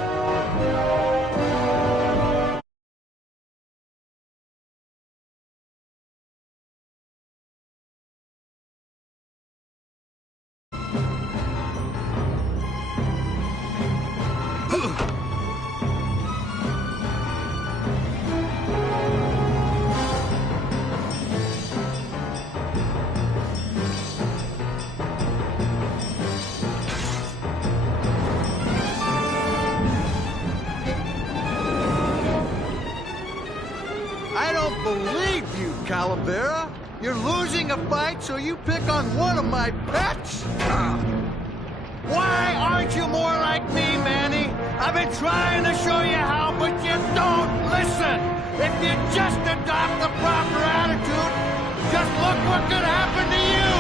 I don't believe you, Calavera. You're losing a fight, so you pick on one of my pets? Why aren't you more like me, Manny? I've been trying to show you how, but you don't listen. If you just adopt the proper attitude, just look what could happen to you.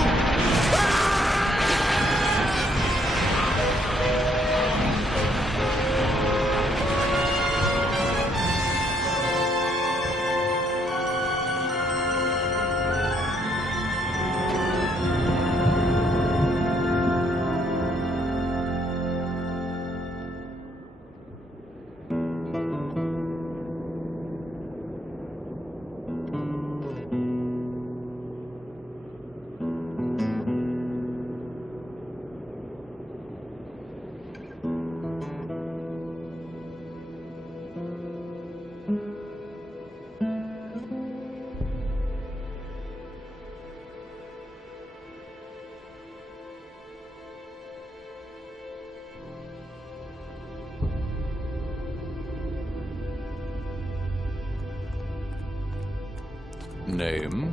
Name?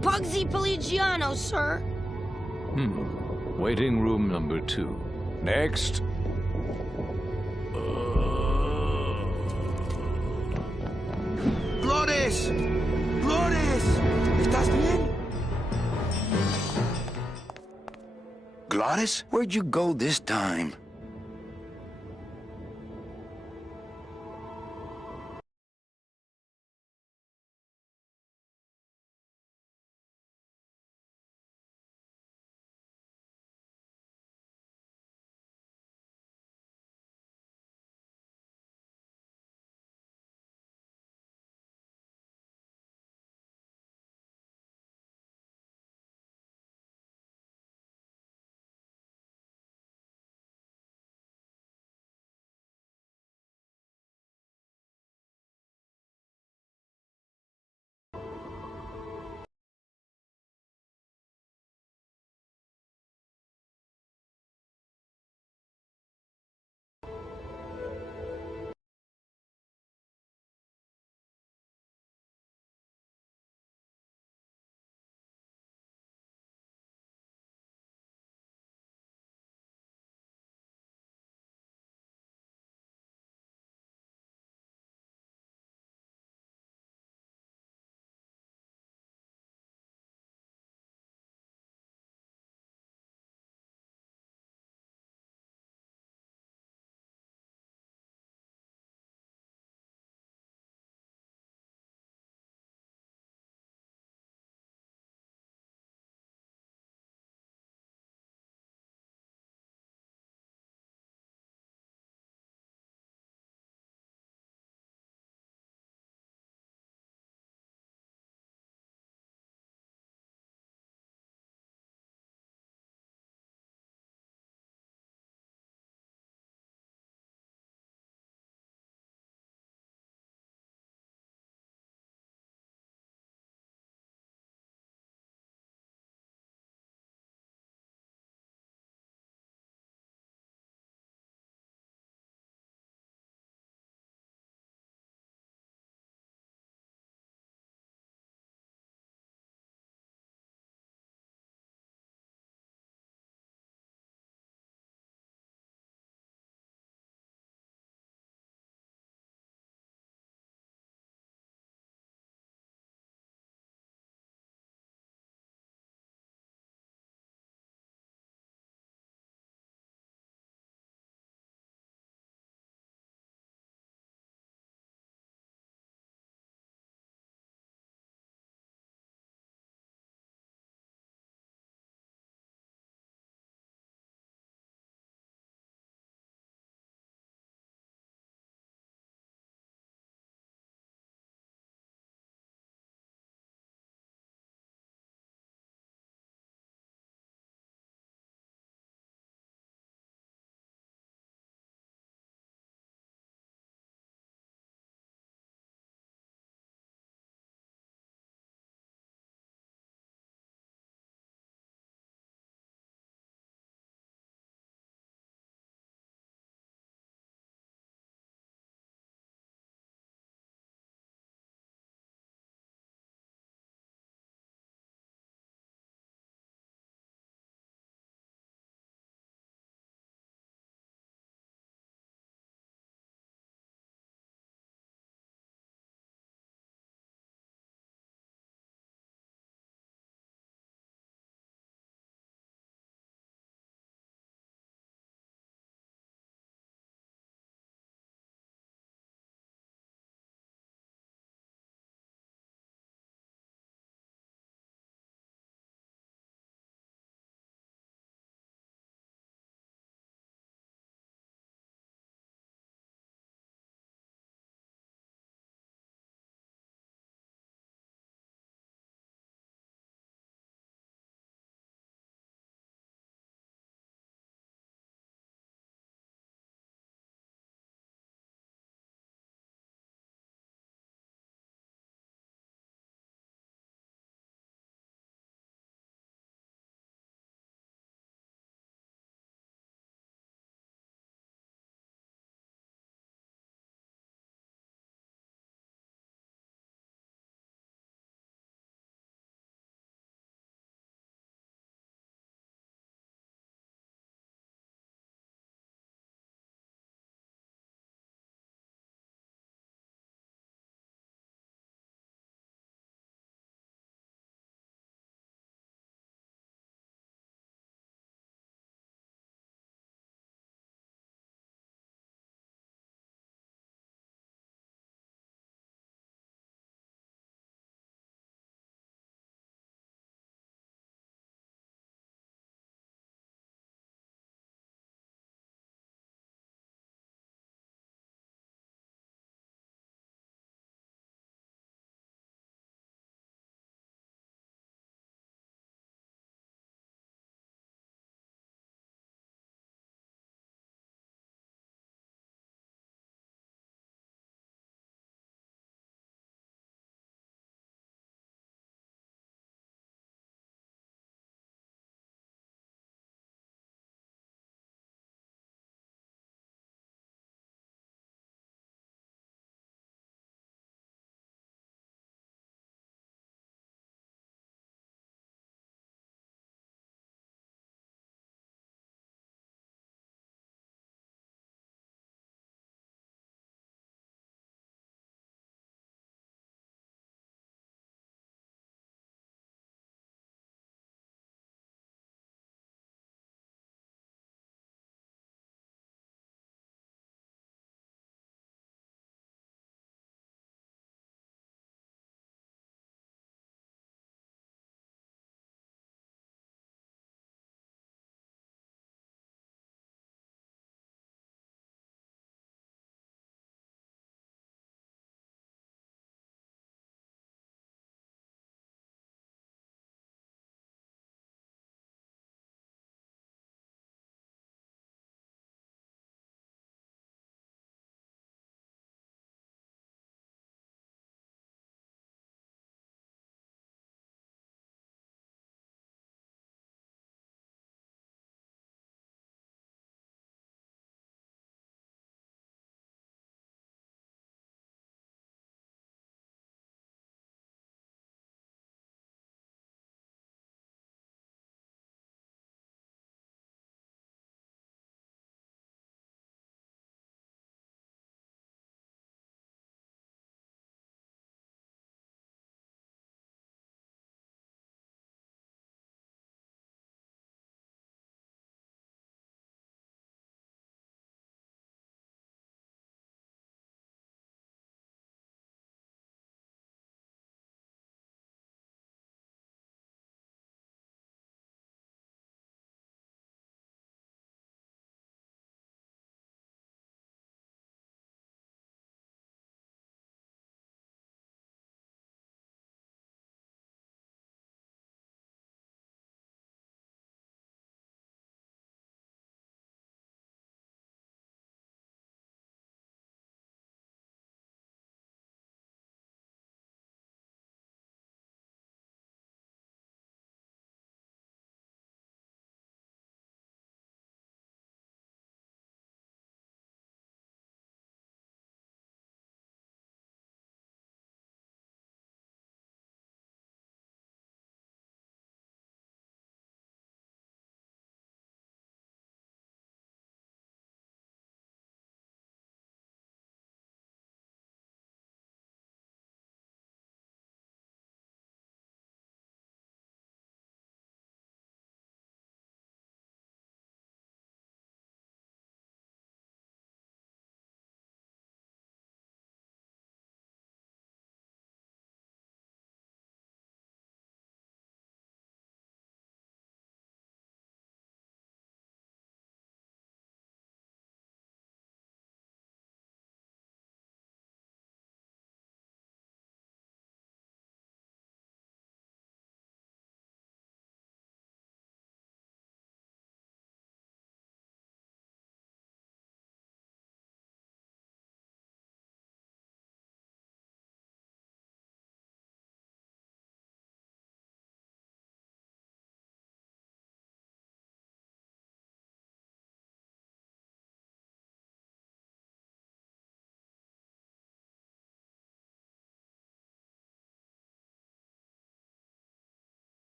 Pugsy Pelagiano, sir. Waiting room number 2. Next. ¡Flores! ¡Flores! ¿Estás bien? Glottis, where'd you go this time?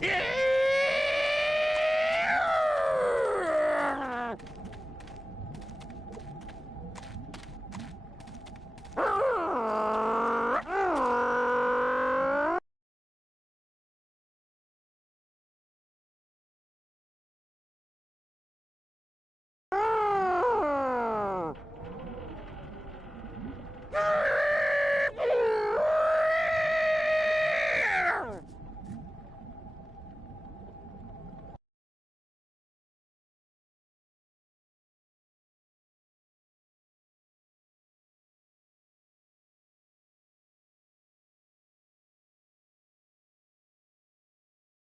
Yeah!